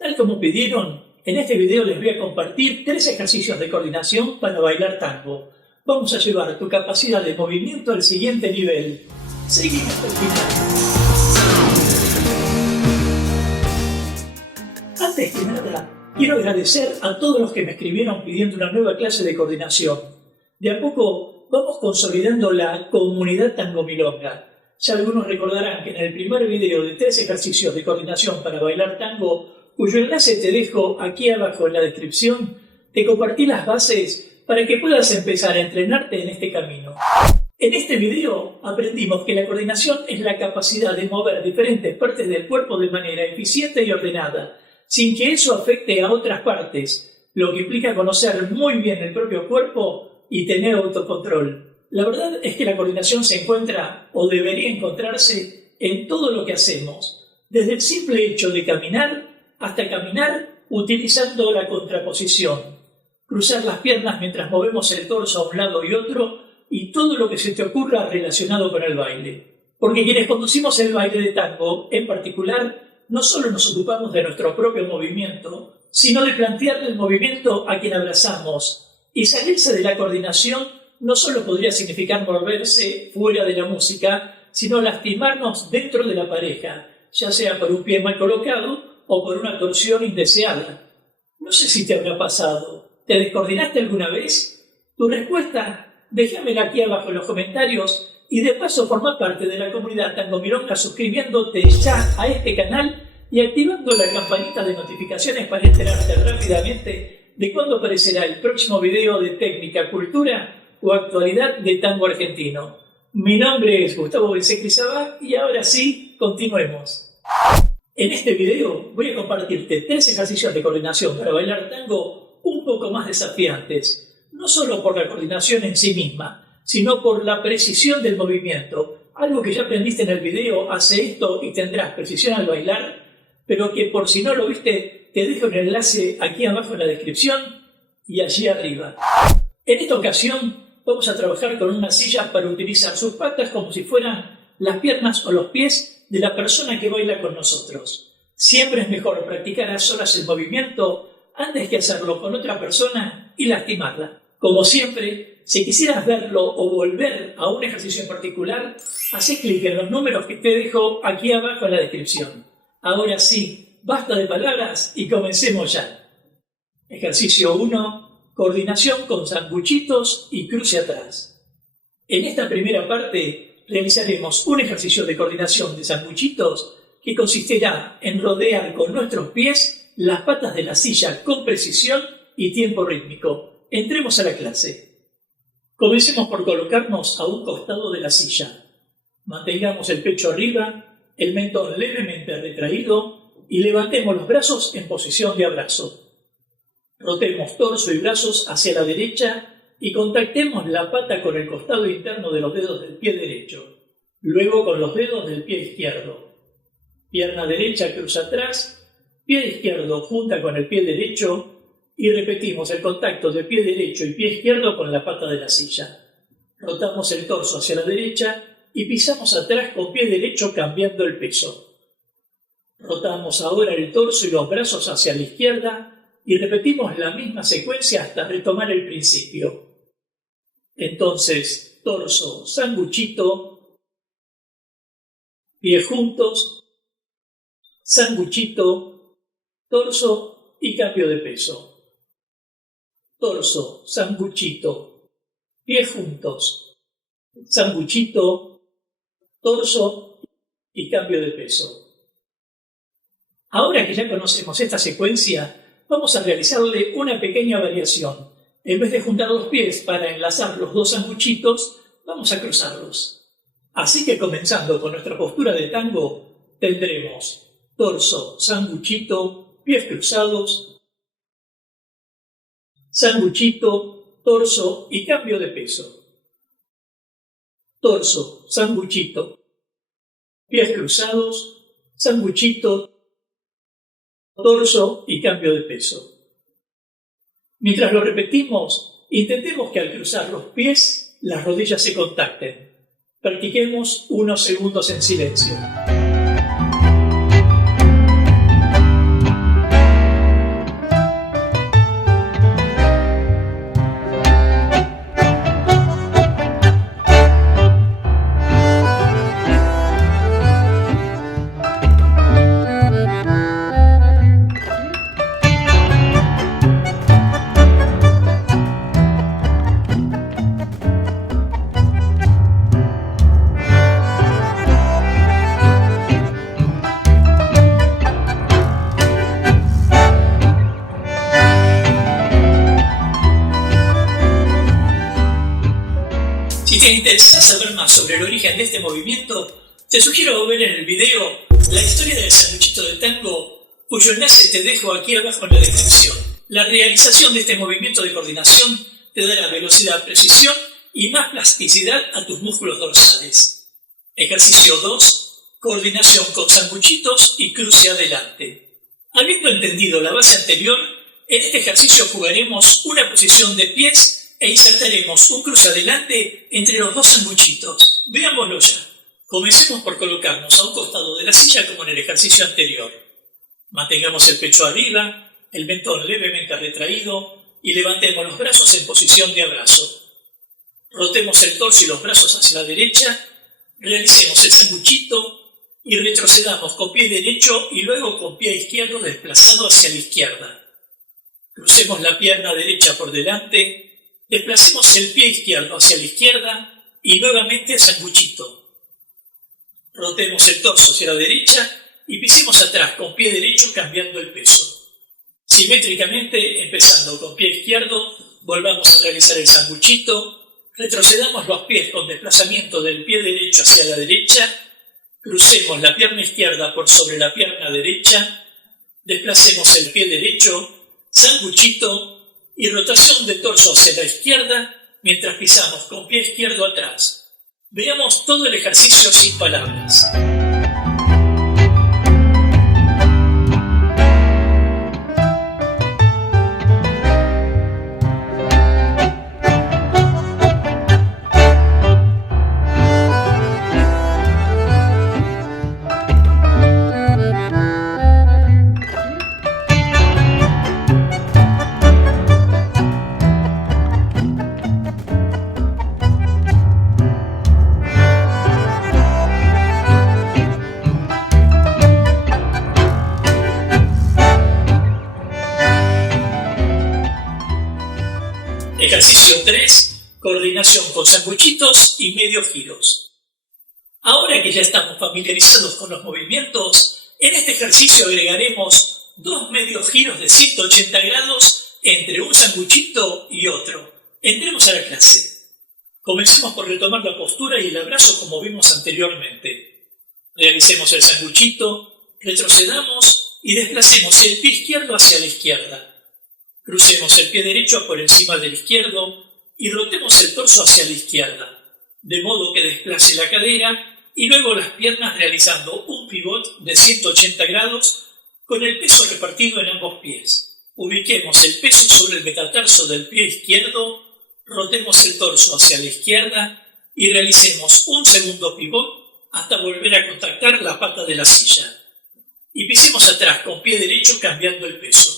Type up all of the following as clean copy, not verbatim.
Tal como pidieron, en este video les voy a compartir 3 ejercicios de coordinación para bailar tango. Vamos a llevar tu capacidad de movimiento al siguiente nivel. Seguimos hasta el final. Antes que nada, quiero agradecer a todos los que me escribieron pidiendo una nueva clase de coordinación. De a poco vamos consolidando la comunidad Tango Milonga. Ya algunos recordarán que en el primer video de 3 ejercicios de coordinación para bailar tango, cuyo enlace te dejo aquí abajo en la descripción, te compartí las bases para que puedas empezar a entrenarte en este camino. En este video aprendimos que la coordinación es la capacidad de mover diferentes partes del cuerpo de manera eficiente y ordenada, sin que eso afecte a otras partes, lo que implica conocer muy bien el propio cuerpo y tener autocontrol. La verdad es que la coordinación se encuentra, o debería encontrarse, en todo lo que hacemos, desde el simple hecho de caminar hasta caminar utilizando la contraposición, cruzar las piernas mientras movemos el torso a un lado y otro, y todo lo que se te ocurra relacionado con el baile. Porque quienes conducimos el baile de tango, en particular, no solo nos ocupamos de nuestro propio movimiento, sino de plantearle el movimiento a quien abrazamos. Y salirse de la coordinación no solo podría significar moverse fuera de la música, sino lastimarnos dentro de la pareja, ya sea por un pie mal colocado o por una torsión indeseada. No sé si te habrá pasado. ¿Te descoordinaste alguna vez? Tu respuesta, déjamela aquí abajo en los comentarios y de paso forma parte de la comunidad Tango Milonga suscribiéndote ya a este canal y activando la campanita de notificaciones para enterarte rápidamente de cuándo aparecerá el próximo video de técnica, cultura o actualidad de tango argentino. Mi nombre es Gustavo Bensecrizabá y ahora sí, continuemos. En este video voy a compartirte 3 ejercicios de coordinación para bailar tango un poco más desafiantes, no solo por la coordinación en sí misma, sino por la precisión del movimiento, algo que ya aprendiste en el video, hace esto y tendrás precisión al bailar, pero que por si no lo viste, te dejo el enlace aquí abajo en la descripción y allí arriba. En esta ocasión vamos a trabajar con una silla para utilizar sus patas como si fueran las piernas o los pies de la persona que baila con nosotros. Siempre es mejor practicar a solas el movimiento antes que hacerlo con otra persona y lastimarla. Como siempre, si quisieras verlo o volver a un ejercicio en particular, haz clic en los números que te dejo aquí abajo en la descripción. Ahora sí, basta de palabras y comencemos ya. Ejercicio 1. Coordinación con sanguchitos y cruce atrás. En esta primera parte realizaremos un ejercicio de coordinación de sanguchitos que consistirá en rodear con nuestros pies las patas de la silla con precisión y tiempo rítmico. Entremos a la clase. Comencemos por colocarnos a un costado de la silla. Mantengamos el pecho arriba, el mentón levemente retraído y levantemos los brazos en posición de abrazo. Rotemos torso y brazos hacia la derecha y contactemos la pata con el costado interno de los dedos del pie derecho, luego con los dedos del pie izquierdo. Pierna derecha cruza atrás, pie izquierdo junta con el pie derecho y repetimos el contacto de pie derecho y pie izquierdo con la pata de la silla. Rotamos el torso hacia la derecha y pisamos atrás con pie derecho cambiando el peso. Rotamos ahora el torso y los brazos hacia la izquierda y repetimos la misma secuencia hasta retomar el principio. Entonces, torso, sanguchito, pie juntos, sanguchito, torso y cambio de peso. Torso, sanguchito, pie juntos, sanguchito, torso y cambio de peso. Ahora que ya conocemos esta secuencia, vamos a realizarle una pequeña variación. En vez de juntar los pies para enlazar los 2 sanguchitos, vamos a cruzarlos. Así que comenzando con nuestra postura de tango, tendremos torso, sanguchito, pies cruzados, sanguchito, torso y cambio de peso. Torso, sanguchito, pies cruzados, sanguchito, torso y cambio de peso. Mientras lo repetimos, intentemos que al cruzar los pies, las rodillas se contacten. Practiquemos unos segundos en silencio. te interesa saber más sobre el origen de este movimiento, te sugiero ver en el video la historia del sanguchito de tango, cuyo enlace te dejo aquí abajo en la descripción. La realización de este movimiento de coordinación te dará velocidad, precisión y más plasticidad a tus músculos dorsales. Ejercicio 2. Coordinación con sanguchitos y cruce adelante. Habiendo entendido la base anterior, en este ejercicio jugaremos una posición de pies e insertaremos un cruce adelante entre los dos sanguchitos. Veámoslo ya. Comencemos por colocarnos a un costado de la silla como en el ejercicio anterior. Mantengamos el pecho arriba, el mentón levemente retraído y levantemos los brazos en posición de abrazo. Rotemos el torso y los brazos hacia la derecha, realicemos el sanguchito y retrocedamos con pie derecho y luego con pie izquierdo desplazado hacia la izquierda. Crucemos la pierna derecha por delante, desplacemos el pie izquierdo hacia la izquierda y nuevamente sanguchito. Rotemos el torso hacia la derecha y pisemos atrás con pie derecho cambiando el peso. Simétricamente, empezando con pie izquierdo, volvamos a realizar el sanguchito, retrocedamos los pies con desplazamiento del pie derecho hacia la derecha, crucemos la pierna izquierda por sobre la pierna derecha, desplacemos el pie derecho, sanguchito y rotación de torso hacia la izquierda mientras pisamos con pie izquierdo atrás. Veamos todo el ejercicio sin palabras. Ejercicio 3. Coordinación con sanguchitos y medios giros. Ahora que ya estamos familiarizados con los movimientos, en este ejercicio agregaremos 2 medios giros de 180 grados entre un sanguchito y otro. Entremos a la clase. Comencemos por retomar la postura y el abrazo como vimos anteriormente. Realicemos el sanguchito, retrocedamos y desplacemos el pie izquierdo hacia la izquierda. Crucemos el pie derecho por encima del izquierdo y rotemos el torso hacia la izquierda, de modo que desplace la cadera y luego las piernas realizando un pivot de 180 grados con el peso repartido en ambos pies. Ubiquemos el peso sobre el metatarso del pie izquierdo, rotemos el torso hacia la izquierda y realicemos un segundo pivot hasta volver a contactar la pata de la silla. Y pisemos atrás con pie derecho cambiando el peso.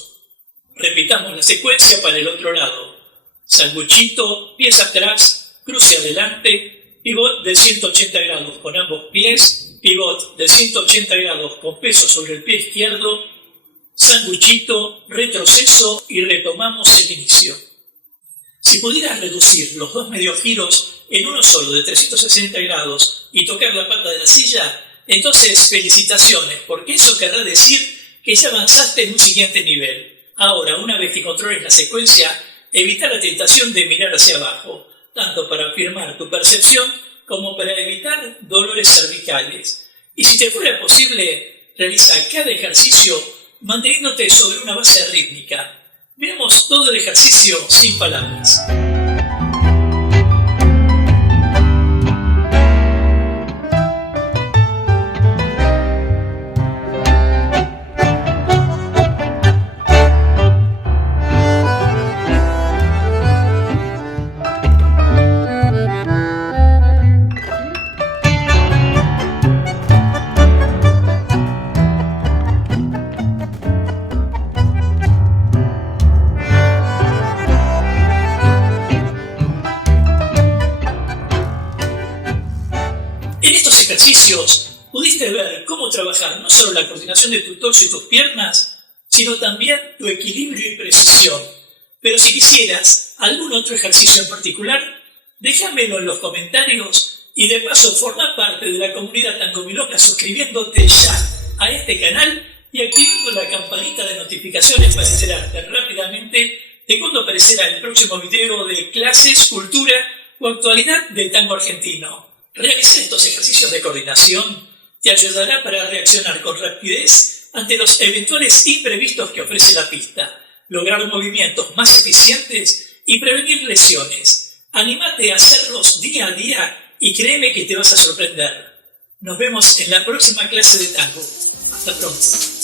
Repitamos la secuencia para el otro lado. Sanguchito, pies atrás, cruce adelante, pivot de 180 grados con ambos pies, pivot de 180 grados con peso sobre el pie izquierdo, sanguchito, retroceso y retomamos el inicio. Si pudieras reducir los 2 medios giros en uno solo de 360 grados y tocar la pata de la silla, entonces felicitaciones, porque eso querrá decir que ya avanzaste en un siguiente nivel. Ahora, una vez que controles la secuencia, evita la tentación de mirar hacia abajo, tanto para afirmar tu percepción como para evitar dolores cervicales. Y si te fuera posible, realiza cada ejercicio manteniéndote sobre una base rítmica. Veamos todo el ejercicio sin palabras. En estos ejercicios pudiste ver cómo trabajar no solo la coordinación de tu torso y tus piernas, sino también tu equilibrio y precisión. Pero si quisieras algún otro ejercicio en particular, déjamelo en los comentarios y de paso forma parte de la comunidad Tangomilonga suscribiéndote ya a este canal y activando la campanita de notificaciones para enterarte rápidamente de cuando aparecerá el próximo video de clases, cultura o actualidad del tango argentino. Realizar estos ejercicios de coordinación te ayudará para reaccionar con rapidez ante los eventuales imprevistos que ofrece la pista, lograr movimientos más eficientes y prevenir lesiones. Anímate a hacerlos día a día y créeme que te vas a sorprender. Nos vemos en la próxima clase de tango. Hasta pronto.